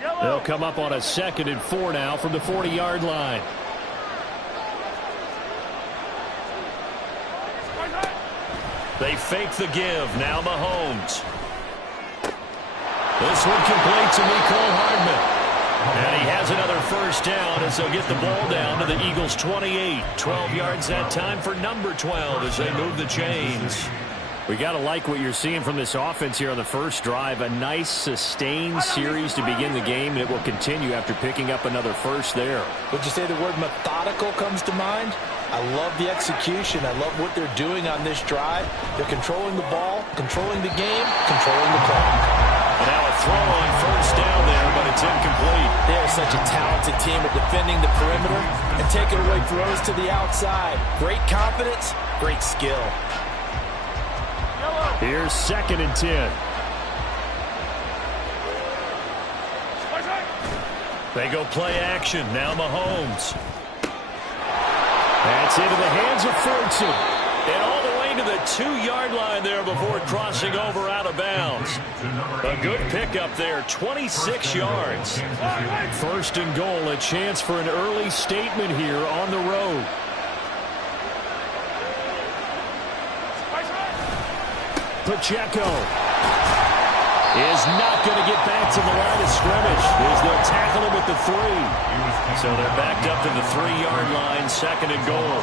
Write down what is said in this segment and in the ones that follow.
They'll come up on a 2nd and 4 now from the 40-yard line. They fake the give. Now Mahomes. This one complete to Mecole Hardman. And he has another first down as they'll get the ball down to the Eagles' 28. 12 yards that time for number 12 as they move the chains. We got to like what you're seeing from this offense here on the first drive. A nice, sustained series to begin the game, and it will continue after picking up another first there. Would you say the word methodical comes to mind? I love the execution. I love what they're doing on this drive. They're controlling the ball, controlling the game, controlling the clock. And now a throw on first down there, but it's incomplete. They are such a talented team at defending the perimeter and taking away throws to the outside. Great confidence, great skill. Here's 2nd and 10. They go play action. Now Mahomes. That's into the hands of Ferguson. And all the way to the 2-yard line there before crossing over out of bounds. A good pickup there, 26 yards. 1st and goal, a chance for an early statement here on the road. Pacheco is not going to get back to the line of scrimmage as they'll tackle him at the 3. So they're backed up to the 3-yard line, 2nd and goal.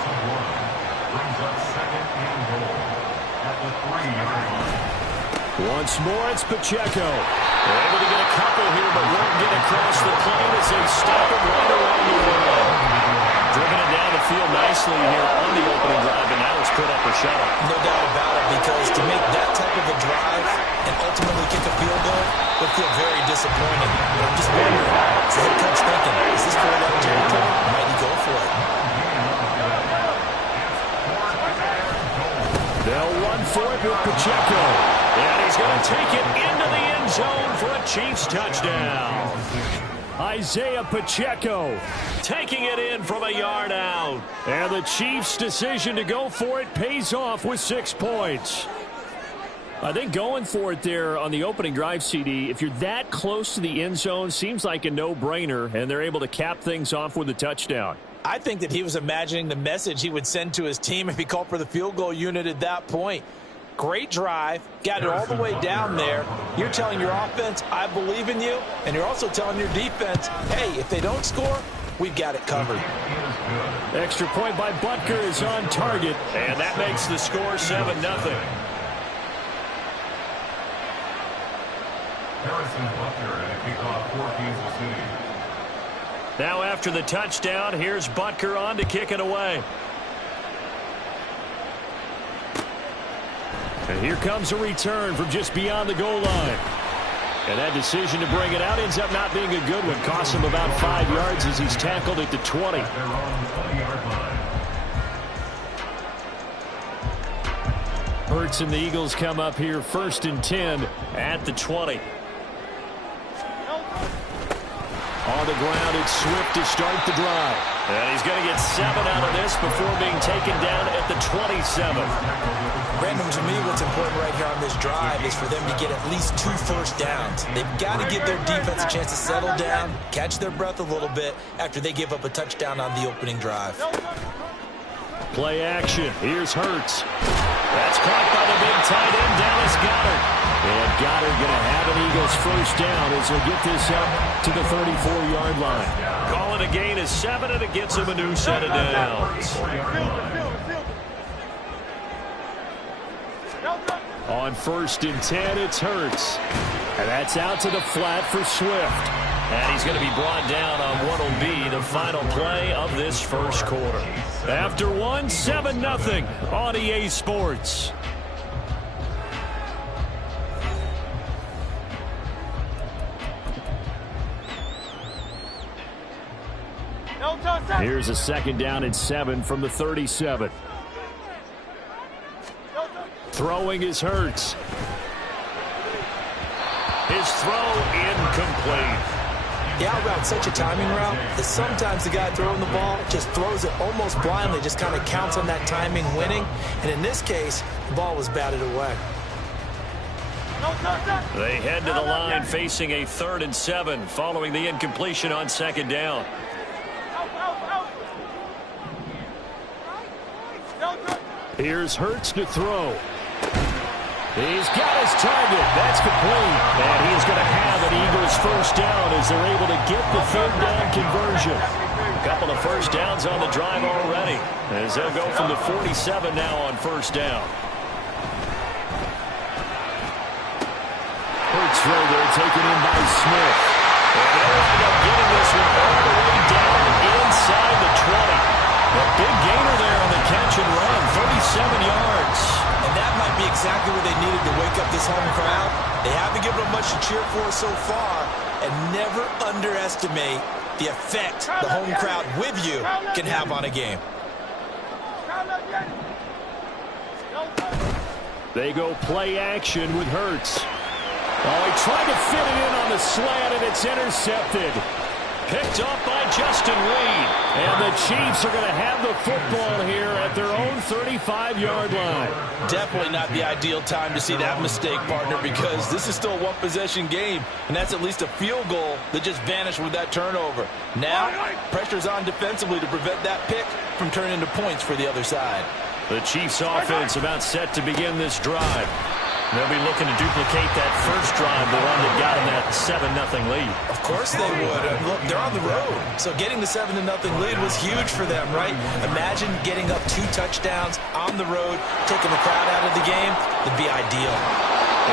Once more, it's Pacheco. They're able to get a couple here, but won't get across the plane as they stop him right around the line. Driven it down the field nicely here on the opening drive, and now it's put up a shot. No doubt about it, because to make that type of a drive and ultimately kick a field goal would feel very disappointing. But I'm just wondering, is the head coach thinking, is this for that territory? Might he go for it? They'll run for it with Pacheco. And he's going to take it into the end zone for a Chiefs touchdown. Isaiah Pacheco taking it in from a yard out. And the Chiefs' decision to go for it pays off with 6 points. I think going for it there on the opening drive, CD, if you're that close to the end zone, seems like a no-brainer, and they're able to cap things off with a touchdown. I think that he was imagining the message he would send to his team if he called for the field goal unit at that point. Great drive, got it all the way down there. You're telling your offense, I believe in you, and you're also telling your defense, hey, if they don't score, we've got it covered. Extra point by Butker is on target, and that makes the score 7-0. Now after the touchdown, here's Butker on to kick it away. And here comes a return from just beyond the goal line. And that decision to bring it out ends up not being a good one. Costs him about 5 yards as he's tackled at the 20. Hurts and the Eagles come up here 1st and 10 at the 20. On the ground, it's Swift to start the drive. And he's going to get 7 out of this before being taken down at the 27. Brandon, to me, what's important right here on this drive is for them to get at least 2 first downs. They've got to give their defense a chance to settle down, catch their breath a little bit after they give up a touchdown on the opening drive. Play action. Here's Hurts. That's caught by the big tight end, Dallas Goedert. And Goddard going to have an Eagles first down as he'll get this up to the 34-yard line. Calling a gain of 7, and it gets him a new set of downs. On 1st and 10, it's Hurts. And that's out to the flat for Swift. And he's going to be brought down on what will be the final play of this first quarter. After 1, 7-0 on EA Sports. Here's a 2nd down and 7 from the 37. Throwing is Hurts. His throw incomplete. The out route, such a timing route, that sometimes the guy throwing the ball just throws it almost blindly, just kind of counts on that timing winning. And in this case, the ball was batted away. They head to the line facing a 3rd and 7 following the incompletion on 2nd down. Here's Hurts to throw. He's got his target. That's complete. And he is going to have an Eagles first down as they're able to get the 3rd down conversion. A couple of first downs on the drive already as they'll go from the 47 now on 1st down. Hurts throw there taken in by Smith. And they'll end up getting this one all the way down inside the 20. A big gainer there on the catch and run, 37 yards. And that might be exactly what they needed to wake up this home crowd. They haven't given them much to cheer for so far, and never underestimate the effect the home crowd with you can have on a game. They go play action with Hurts. Oh, he tried to fit it in on the slant, and it's intercepted. Picked off by Justin Reed. And the Chiefs are going to have the football here at their own 35-yard line. Definitely not the ideal time to see that mistake, partner, because this is still a one-possession game, and that's at least a field goal that just vanished with that turnover. Now, pressure's on defensively to prevent that pick from turning into points for the other side. The Chiefs' offense about set to begin this drive. They'll be looking to duplicate that first drive, the one that got them that 7-0 lead. Of course they would. Look, they're on the road, so getting the 7-0 lead was huge for them, right? Imagine getting up 2 touchdowns on the road, taking the crowd out of the game. It'd be ideal.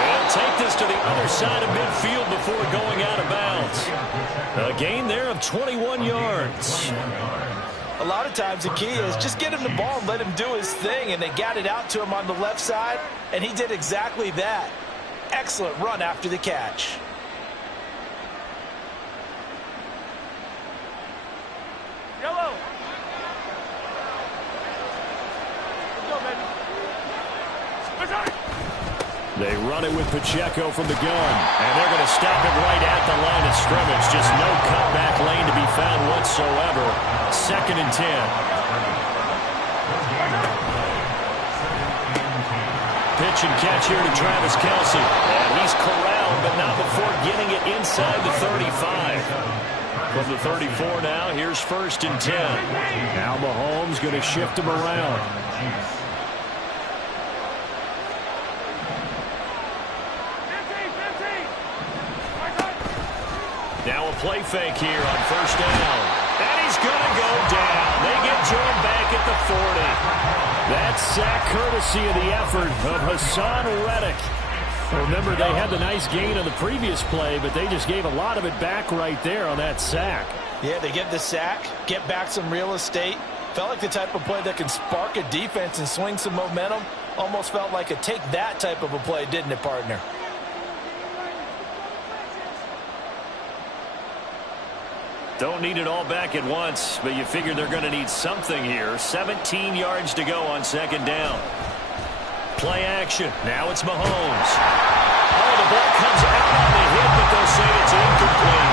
And take this to the other side of midfield before going out of bounds. A gain there of 21 yards. A lot of times the key is just get him the ball and let him do his thing, and they got it out to him on the left side, and he did exactly that. Excellent run after the catch. Yellow. Let's go, baby. They run it with Pacheco from the gun, and they're going to stop it right at the line of scrimmage. Just no cutback lane to be found whatsoever. 2nd and 10. Pitch and catch here to Travis Kelce. And he's corralled, but not before getting it inside the 35. From the 34 now, here's 1st and 10. Now Mahomes going to shift him around. Now a play fake here on 1st down. And he's going to go down. They get Jordan back at the 40. That sack courtesy of the effort of Hassan Reddick. Remember, they had the nice gain on the previous play, but they just gave a lot of it back right there on that sack. Yeah, they get the sack, get back some real estate. Felt like the type of play that can spark a defense and swing some momentum. Almost felt like a take that type of a play, didn't it, partner? Don't need it all back at once, but you figure they're going to need something here. 17 yards to go on 2nd down. Play action. Now it's Mahomes. Oh, the ball comes out on the hit, but they'll say it's incomplete.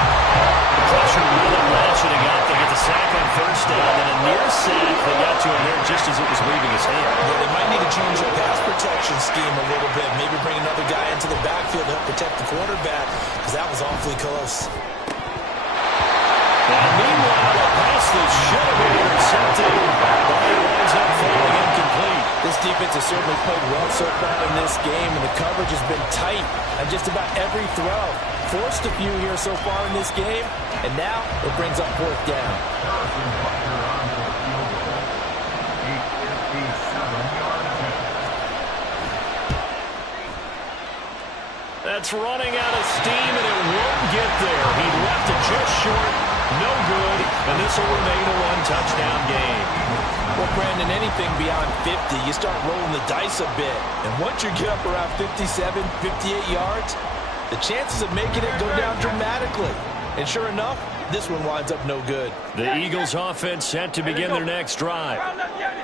The pressure really ratcheting out. They get the sack on 1st down, and a near sack. They got to him there just as it was leaving his hand. Yeah, they might need to change their pass protection scheme a little bit. Maybe bring another guy into the backfield to help protect the quarterback, because that was awfully close. And meanwhile, a pass that should have been intercepted, but it winds up falling incomplete. This defense has certainly played well so far in this game, and the coverage has been tight on just about every throw. Forced a few here so far in this game, and now it brings up 4th down. That's running out of steam, and it won't get there. He left it just short. No good, and this will remain a 1-touchdown game. Well, Brandon, anything beyond 50, you start rolling the dice a bit. And once you get up around 57, 58 yards, the chances of making it go down dramatically. And sure enough, this one winds up no good. The Eagles offense set to begin their next drive.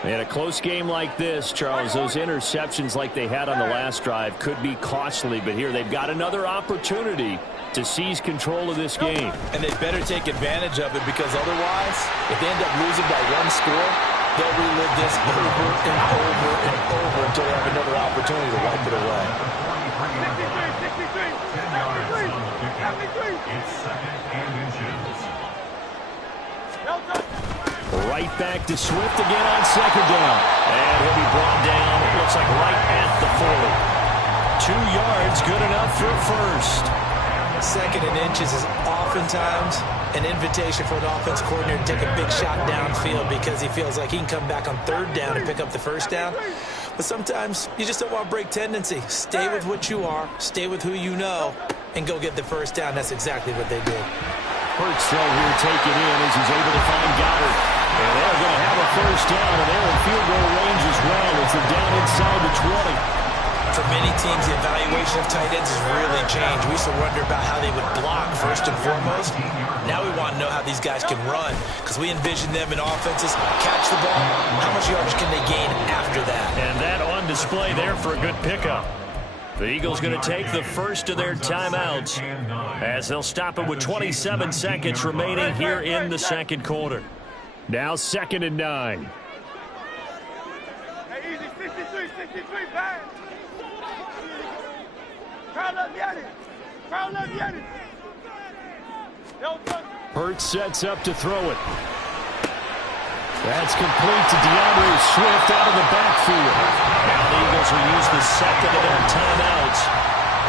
In a close game like this, Charles, those interceptions like they had on the last drive could be costly, but here they've got another opportunity to seize control of this game. And they better take advantage of it, because otherwise, if they end up losing by 1 score, they'll relive this over and over and over until they have another opportunity to wipe it away. Right back to Swift again on second down. And he'll be brought down, it looks like right at the 40. 2 yards, good enough for a first. Second and inches is oftentimes an invitation for an offense coordinator to take a big shot downfield because he feels like he can come back on third down and pick up the first down. But sometimes you just don't want to break tendency. Stay with what you are, stay with who you know, and go get the first down. That's exactly what they did. Hurts throw here taken in as he's able to find Goddard. And they're going to have a first down, and they're in field goal range as well. It's a down inside the 20. For many teams, the evaluation of tight ends has really changed. We used to wonder about how they would block first and foremost. Now we want to know how these guys can run because we envision them in offenses, catch the ball, how much yardage can they gain after that? And that on display there for a good pickup. The Eagles going to take the first of their timeouts as they'll stop it with 27 seconds remaining here in the second quarter. Now 2nd and 9. Hey, easy, 63, back. Crowd up, get it. Crowd up, get it. Hurts sets up to throw it. That's complete to DeAndre Swift out of the backfield. Now the Eagles will use the second of their timeouts.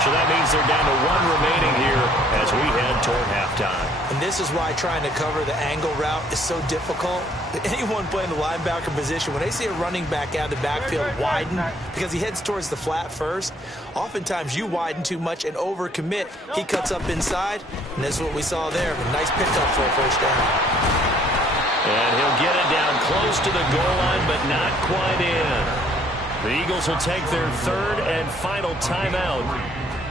So that means they're down to 1 remaining here as we head toward halftime. And this is why trying to cover the angle route is so difficult. Anyone playing the linebacker position, when they see a running back out of the backfield widen, because he heads towards the flat first, oftentimes you widen too much and overcommit. He cuts up inside, and this is what we saw there. A nice pickup for a first down. And he'll get it down close to the goal line, but not quite in. The Eagles will take their 3rd and final timeout.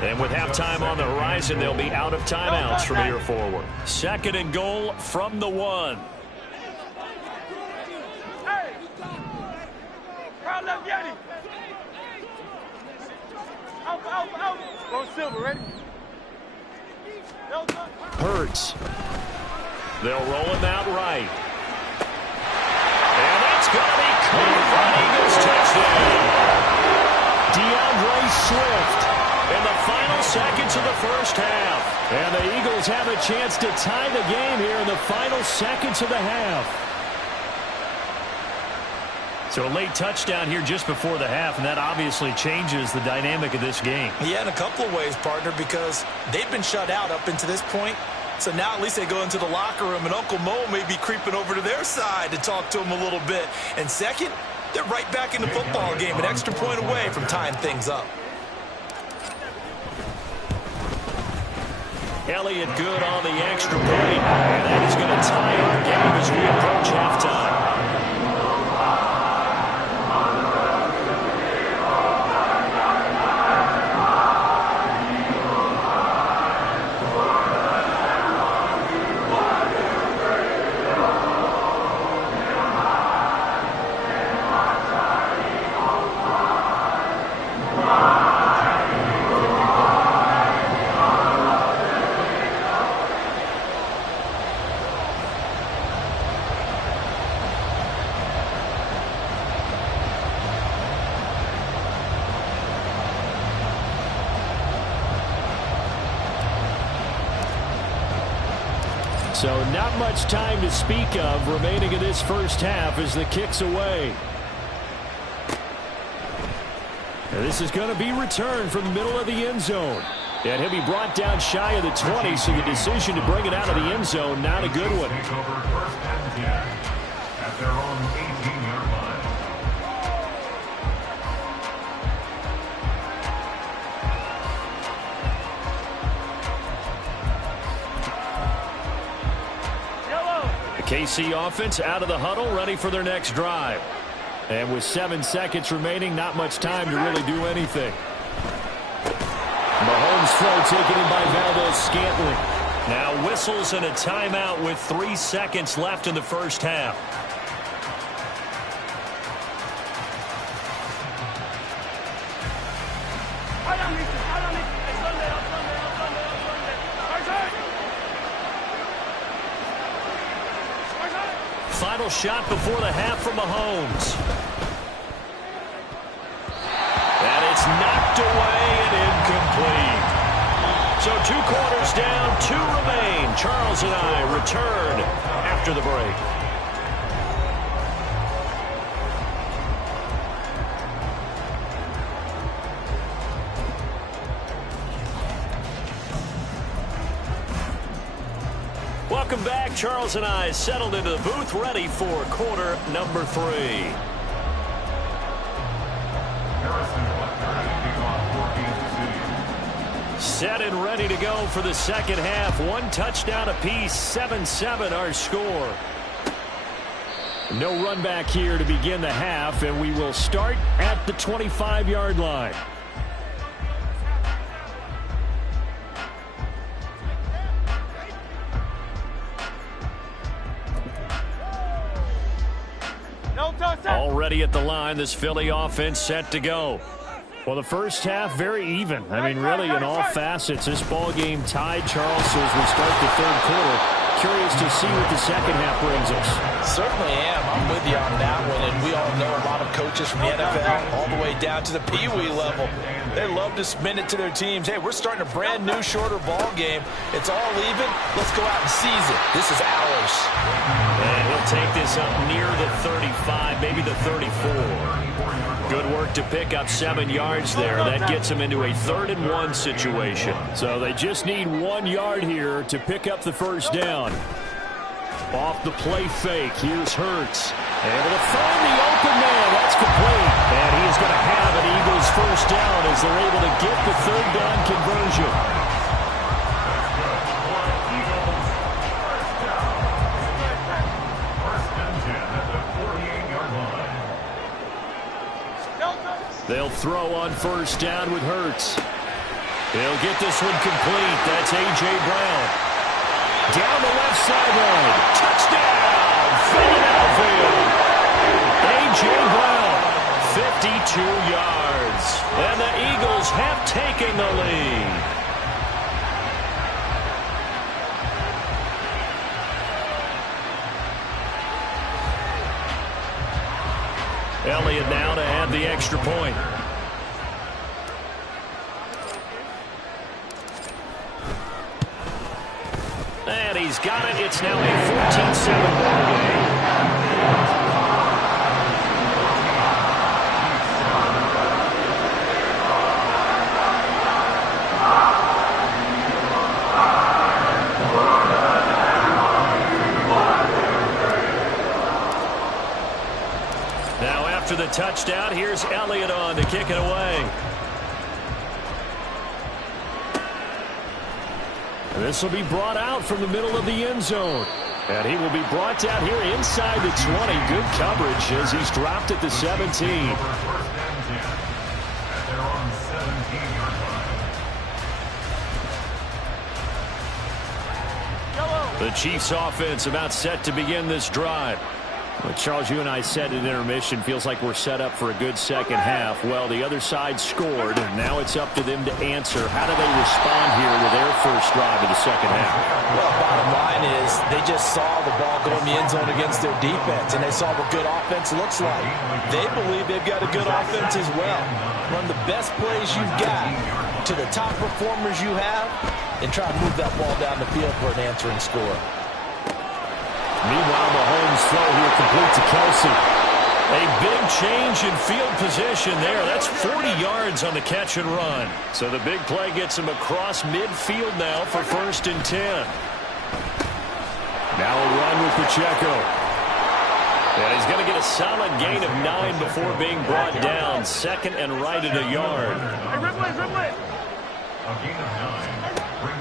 And with halftime on the horizon, they'll be out of timeouts from here forward. 2nd and goal from the 1. Hey! Crowd left, get it. Out. Go Silver, ready? Hurts. They'll roll him out right. And that's going to be caught for an Eagles touchdown. DeAndre Swift in the final seconds of the first half. And the Eagles have a chance to tie the game here in the final seconds of the half. So a late touchdown here just before the half, and that obviously changes the dynamic of this game. Yeah, in a couple of ways, partner, because they've been shut out up until this point. So now at least they go into the locker room, and Uncle Mo may be creeping over to their side to talk to him a little bit. And second, they're right back in the football game, an extra point away from tying things up. Elliott good on the extra point, and that is going to tie our game as we approach halftime. So not much time to speak of remaining in this first half as the kick's away. And this is going to be returned from the middle of the end zone. And he'll be brought down shy of the 20, so the decision to bring it out of the end zone, not a good one. At their own 18-yard line. KC offense out of the huddle, ready for their next drive. And with 7 seconds remaining, not much time to really do anything. Mahomes throw taken in by Valdez-Scantling. Now whistles and a timeout with 3 seconds left in the first half. Final shot before the half from Mahomes. And it's knocked away and 2 quarters down, 2 remain. Charles and I return after the break. Welcome back. Charles and I settled into the booth, ready for quarter number 3. Set and ready to go for the second half. 1 touchdown apiece, 7-7 our score. No run back here to begin the half, and we will start at the 25-yard line. Already at the line, this Philly offense set to go. Well, the first half, very even. I mean, really, in all facets, this ball game tied, Charles, so as we start the third quarter. Curious to see what the second half brings us. Certainly am. I'm with you on that one. And we all know a lot of coaches from the NFL all the way down to the Pee Wee level. They love to spin it to their teams. Hey, we're starting a brand new, shorter ball game. It's all even. Let's go out and seize it. This is ours. And he'll take this up near the 35, maybe the 34. Good work to pick up 7 yards there. That gets them into a 3rd-and-1 situation. So they just need 1 yard here to pick up the first down. Off the play fake. Here's Hurts. Able to find the open man. That's complete. And he is going to have an Eagles first down as they're able to get the 3rd down conversion. They'll throw on first down with Hurts. He'll get this one complete. That's A.J. Brown. Down the left sideline. Touchdown, Philadelphia. A.J. Brown, 52 yards. And the Eagles have taken the lead. Elliott now to add the extra point. And he's got it. It's now a 14-7 ball game. Now after the touchdown, here's Elliott on to kick it away. This will be brought out from the middle of the end zone. And he will be brought down here inside the 20. Good coverage as he's dropped at the 17. The Chiefs offense about set to begin this drive. Well, Charles, you and I said at intermission, feels like we're set up for a good second half. Well, the other side scored, and now it's up to them to answer. How do they respond here with their first drive of the second half? Well, bottom line is they just saw the ball go in the end zone against their defense, and they saw what good offense looks like. They believe they've got a good offense as well. Run the best plays you've got to the top performers you have, and try to move that ball down the field for an answering score. Meanwhile, Mahomes' throw here complete to Kelsey. A big change in field position there. That's 40 yards on the catch and run. So the big play gets him across midfield now for 1st and 10. Now a run with Pacheco. And he's going to get a solid gain of 9 before being brought down. 2nd and right at a yard.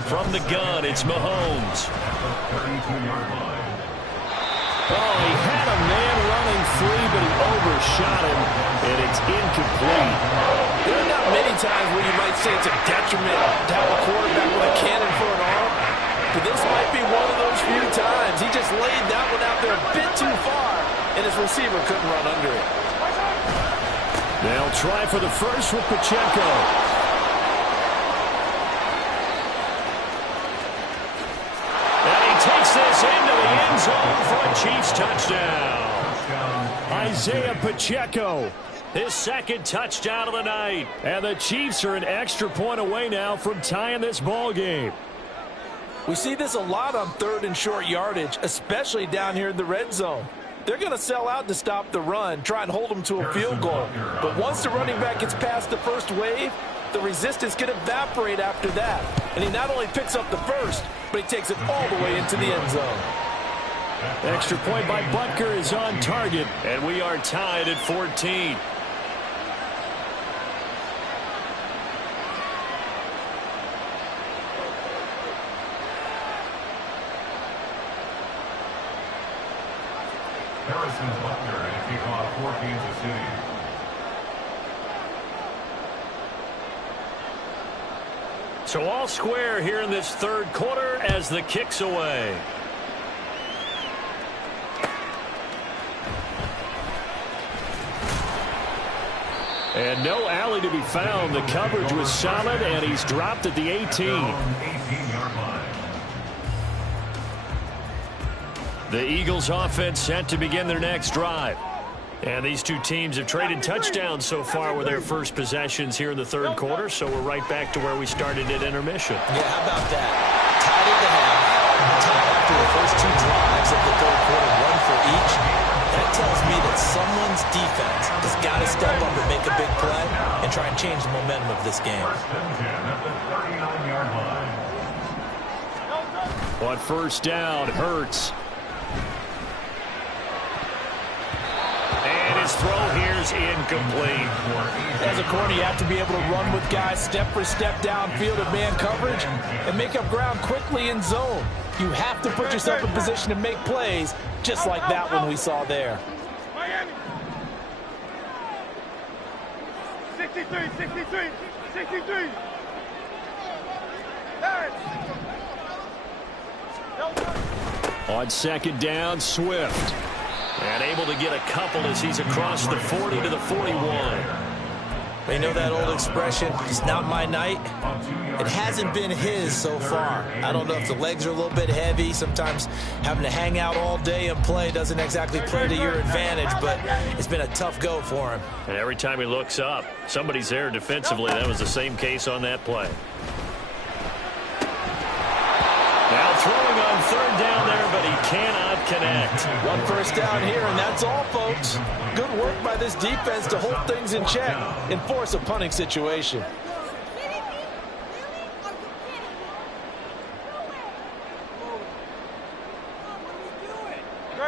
From the gun, it's Mahomes. Oh, he had a man running free, but he overshot him, and it's incomplete. There are not many times where you might say it's a detriment to have a quarterback with a cannon for an arm, but this might be one of those few times. He just laid that one out there a bit too far, and his receiver couldn't run under it. They'll try for the first with Pacheco. Takes this into the end zone for a Chiefs touchdown. Isaiah Pacheco His second touchdown of the night. And the Chiefs are an extra point away now from tying this ball game. We see this a lot on 3rd and short yardage, especially down here in the red zone. They're going to sell out to stop the run, try and hold them to a field goal. But once the running back gets past the first wave, the resistance can evaporate after that. And he not only picks up the first, but he takes it all the way into the end zone. Extra point by Butker is on target, and we are tied at 14. Harrison Butker and a kickoff for Kansas City. So all square here in this 3rd quarter as the kick's away. And no alley to be found. The coverage was solid, and he's dropped at the 18. 18-yard line. The Eagles offense set to begin their next drive. And these two teams have traded touchdowns so far with their first possessions here in the 3rd quarter, so we're right back to where we started at intermission. Yeah, how about that? Tied at the half, tied after the first 2 drives of the 3rd quarter, 1 for each. That tells me that someone's defense has got to step up and make a big play and try and change the momentum of this game. 1st and 10 at the 39-yard line. On first down, Hurts. And his throw here is incomplete. As a corner, you have to be able to run with guys step for step downfield of man coverage and make up ground quickly in zone. You have to put yourself in position to make plays, just like that one we saw there. Miami. 63, 63, 63. On second down, Swift. And able to get a couple as he's across the 40 to the 41. You know that old expression, it's not my night? It hasn't been his so far. I don't know if the legs are a little bit heavy. Sometimes having to hang out all day and play doesn't exactly play to your advantage, but it's been a tough go for him. And every time he looks up, somebody's there defensively. That was the same case on that play. Now throwing on 3rd down there, but he cannot connect. 1 first down here, and that's all, folks. Good work by this defense to hold things in check and force a punting situation.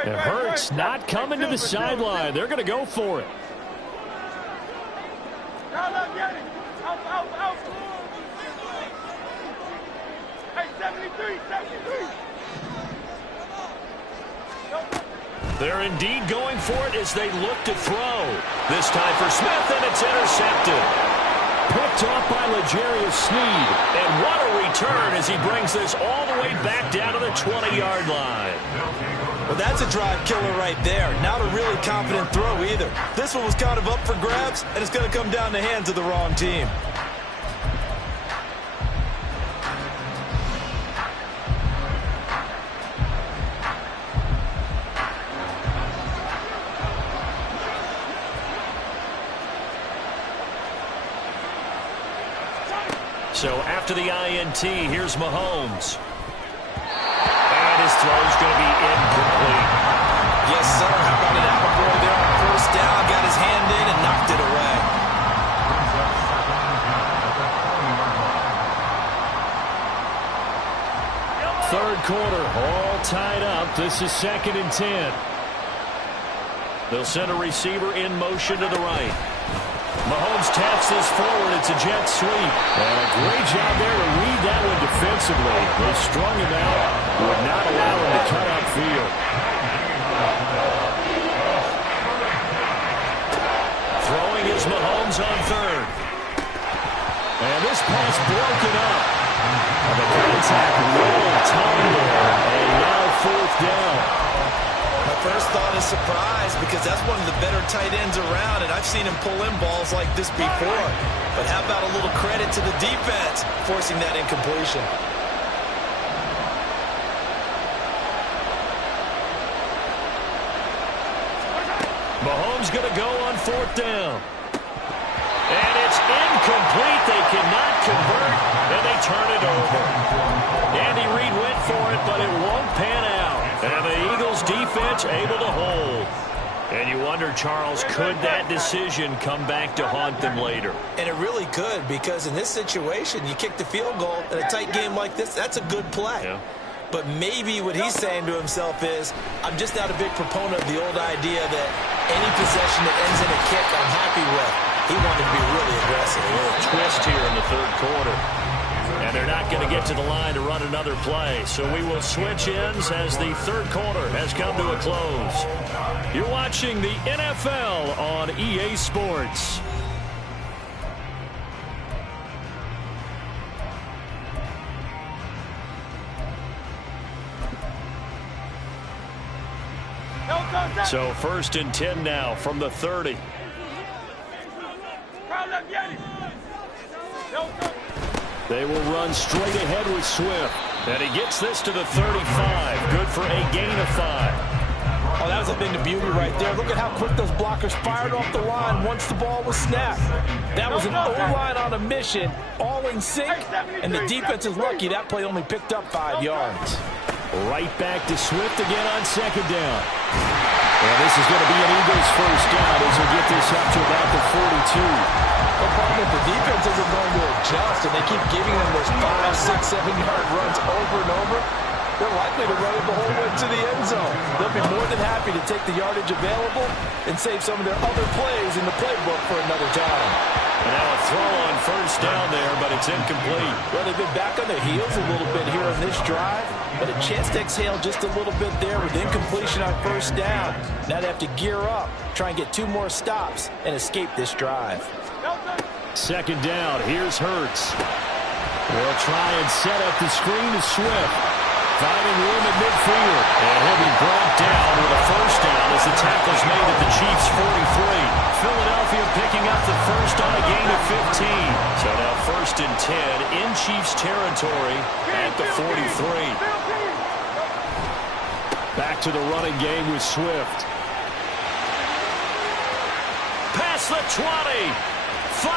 And Hurts not coming to the sideline. They're going to go for it. Hey, 73, 73. They're indeed going for it as they look to throw. This time for Smith, and it's intercepted. Picked off by L'Jarius Sneed. And what a return as he brings this all the way back down to the 20-yard line. Well, that's a drive killer right there. Not a really confident throw either. This one was kind of up for grabs, and it's going to come down the hands of the wrong team. So after the INT, here's Mahomes. And his throw's going to be incomplete. Yes, sir. How about an apple there on first down? Got his hand in and knocked it away. Third quarter, all tied up. This is 2nd and 10. They'll send a receiver in motion to the right. Mahomes taps this forward. It's a jet sweep. And a great job there to read that one defensively. They strung him out. Would not allow him to cut upfield. Throwing is Mahomes on 3rd. And this pass broken up. And the contact rolled time there. And now 4th down. My first thought is surprise because that's one of the better tight ends around, and I've seen him pull in balls like this before. But how about a little credit to the defense forcing that incompletion? Mahomes going to go on 4th down. turn it over. Andy Reid went for it, but it won't pan out. And the Eagles defense able to hold. And you wonder, Charles, could that decision come back to haunt them later? And it really could, because in this situation, you kick the field goal in a tight game like this, that's a good play. Yeah. But maybe what he's saying to himself is, I'm just not a big proponent of the old idea that any possession that ends in a kick I'm happy with. He wanted to be really aggressive. A little twist here in the third quarter. And they're not going to get to the line to run another play. So we will switch ends as the third quarter has come to a close. You're watching the NFL on EA Sports. So 1st and 10 now from the 30. They will run straight ahead with Swift. And he gets this to the 35. Good for a gain of 5. Oh, that was a thing of beauty right there. Look at how quick those blockers fired off the line once the ball was snapped. That was an O-line on a mission, all in sync, and the defense is lucky that play only picked up 5 yards. Right back to Swift again on 2nd down. And this is going to be an Eagles first down as we get this up to about the 42. The problem is the defense isn't going to adjust, and they keep giving them those 5, 6, 7-yard runs over and over. They're likely to run it the whole way to the end zone. They'll be more than happy to take the yardage available and save some of their other plays in the playbook for another time. And now a throw on 1st down there, but it's incomplete. Well, they've been back on their heels a little bit here on this drive, but a chance to exhale just a little bit there with incompletion on 1st down. Now they have to gear up, try and get 2 more stops, and escape this drive. 2nd down. Here's Hurts. They'll try and set up the screen to Swift. Finding room at midfield. And he'll be brought down with a 1st down as the tackle's made at the Chiefs' 43. Philadelphia picking up the first on a gain of 15. So now 1st and 10 in Chiefs territory at the 43. Back to the running game with Swift. Past the 20. 5.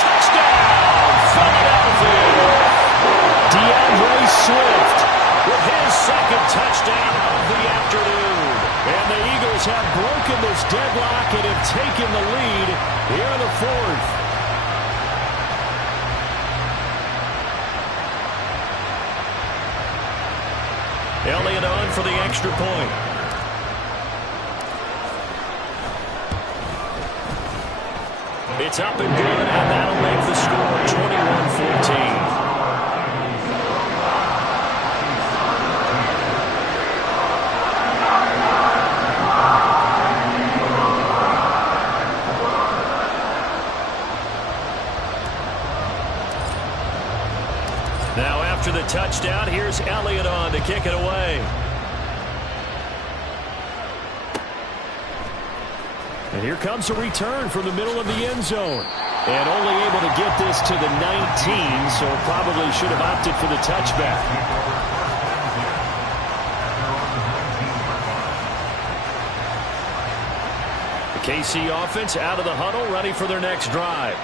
Touchdown, Philadelphia. DeAndre Swift with his 2nd touchdown of the afternoon. And the Eagles have broken this deadlock and have taken the lead here in the 4th. Elliott on for the extra point. It's up and good, and that'll make the score 21-14. Now after the touchdown, here's Elliott on to kick it away. And here comes a return from the middle of the end zone. And only able to get this to the 19, so probably should have opted for the touchback. The KC offense out of the huddle, ready for their next drive.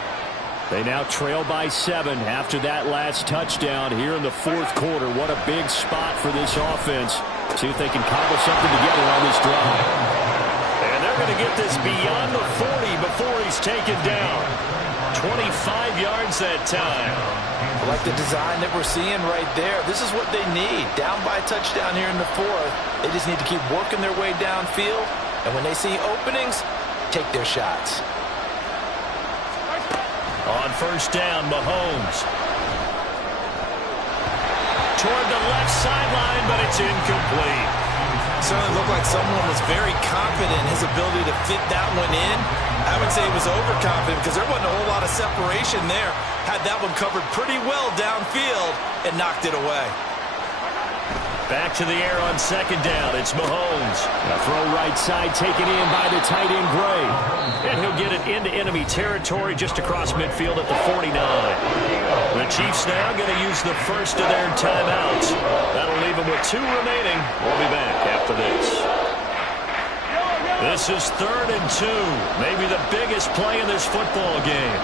They now trail by 7 after that last touchdown here in the 4th quarter. What a big spot for this offense. See if they can cobble something together on this drive. And they're going to get this beyond the 40 before he's taken down. 25 yards that time. I like the design that we're seeing right there. This is what they need. Down by a touchdown here in the 4th. They just need to keep working their way downfield. And when they see openings, take their shots. On 1st down, Mahomes. Toward the left sideline, but it's incomplete. Certainly looked like someone was very confident in his ability to fit that one in. I would say he was overconfident because there wasn't a whole lot of separation there. Had that one covered pretty well downfield and knocked it away. Back to the air on 2nd down. It's Mahomes. A throw right side taken in by the tight end Gray. And he'll get it into enemy territory just across midfield at the 49. The Chiefs now going to use the first of their timeouts. That'll leave them with 2 remaining. We'll be back after this. This is 3rd and 2. Maybe the biggest play in this football game.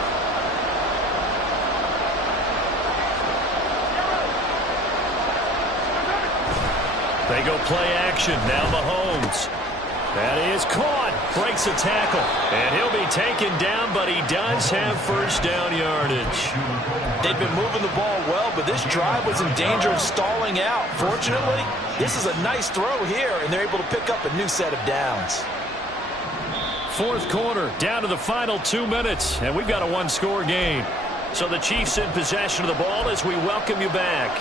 They go play action. Now Mahomes. That is caught. Breaks a tackle. And he'll be taken down, but he does have first down yardage. They've been moving the ball well, but this drive was in danger of stalling out. Fortunately, this is a nice throw here, and they're able to pick up a new set of downs. Fourth quarter, down to the final 2 minutes, and we've got a one-score game. So the Chiefs in possession of the ball as we welcome you back.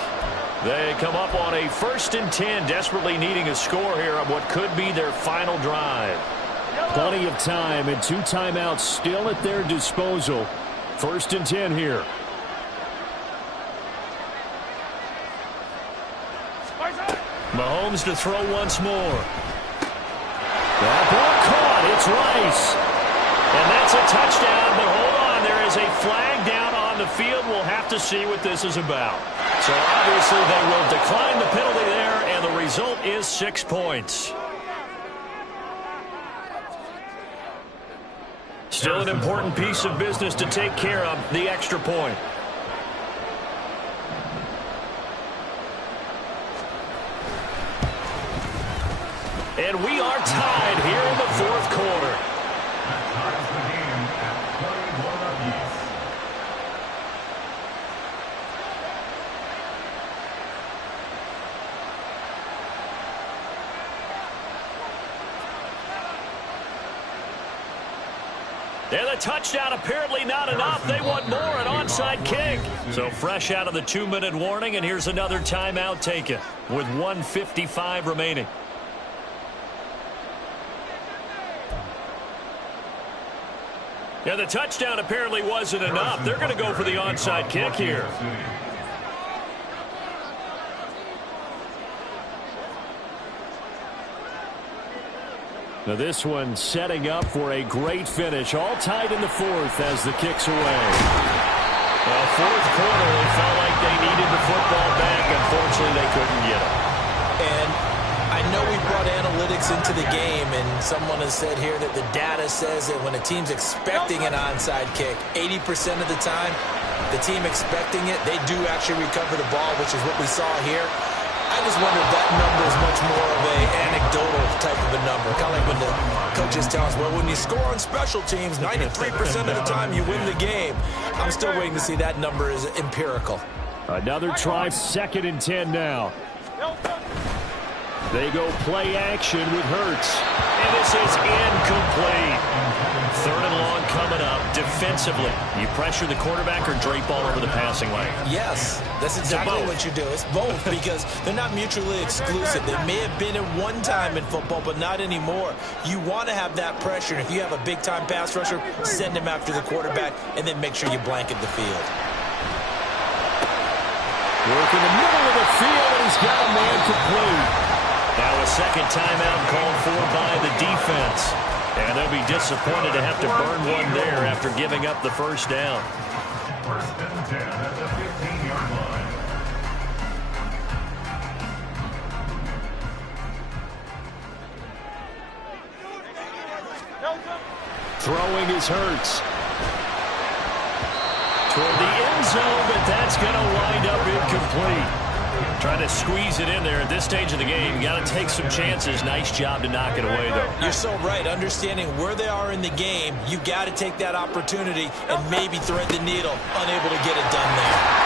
They come up on a 1st and 10, desperately needing a score here on what could be their final drive. Plenty of time and 2 timeouts still at their disposal. 1st and 10 here. Mahomes to throw once more. That ball caught. It's Rice. And that's a touchdown, but hold on. There is a flag down on the field. We'll have to see what this is about. So obviously they will decline the penalty there, and the result is 6 points. Still an important piece of business to take care of, the extra point. And we are tied here in the 4th quarter. That ties the game at 21 apiece. And the touchdown apparently not enough. They want more, an onside kick. So fresh out of the 2-minute warning, and here's another timeout taken with 1:55 remaining. Yeah, the touchdown apparently wasn't enough. They're going to go for the onside kick here. Now this one setting up for a great finish. All tied in the 4th as the kick's away. Well, 4th quarter, they felt like they needed the football back. Unfortunately, they couldn't get it. And I know we brought analytics into the game, and someone has said here that the data says that when a team's expecting an onside kick, 80% of the time, the team expecting it, they do actually recover the ball, which is what we saw here. I just wonder if that number is much more of an anecdotal type of a number. Kind of like when the coaches tell us, well, when you score on special teams, 93% of the time you win the game. I'm still waiting to see that number is empirical. Another try, 2nd and 10 now. They go play action with Hurts. And this is incomplete. 3rd and long coming up. Defensively, you pressure the quarterback or drape all over the passing lane? Yes, that's exactly what you do. It's both because they're not mutually exclusive. They may have been at one time in football, but not anymore. You want to have that pressure. And if you have a big-time pass rusher, send him after the quarterback and then make sure you blanket the field. Work in the middle of the field, and he's got a man complete. Now a 2nd timeout called for by the defense. And they'll be disappointed to have to burn one there after giving up the 1st down. 1st and 10 at the 15-yard line. Throwing is Hurts. Toward the end zone, but that's going to wind up incomplete. Trying to squeeze it in there at this stage of the game. You got to take some chances. Nice job to knock it away, though. You're so right. Understanding where they are in the game, you got to take that opportunity and maybe thread the needle. Unable to get it done.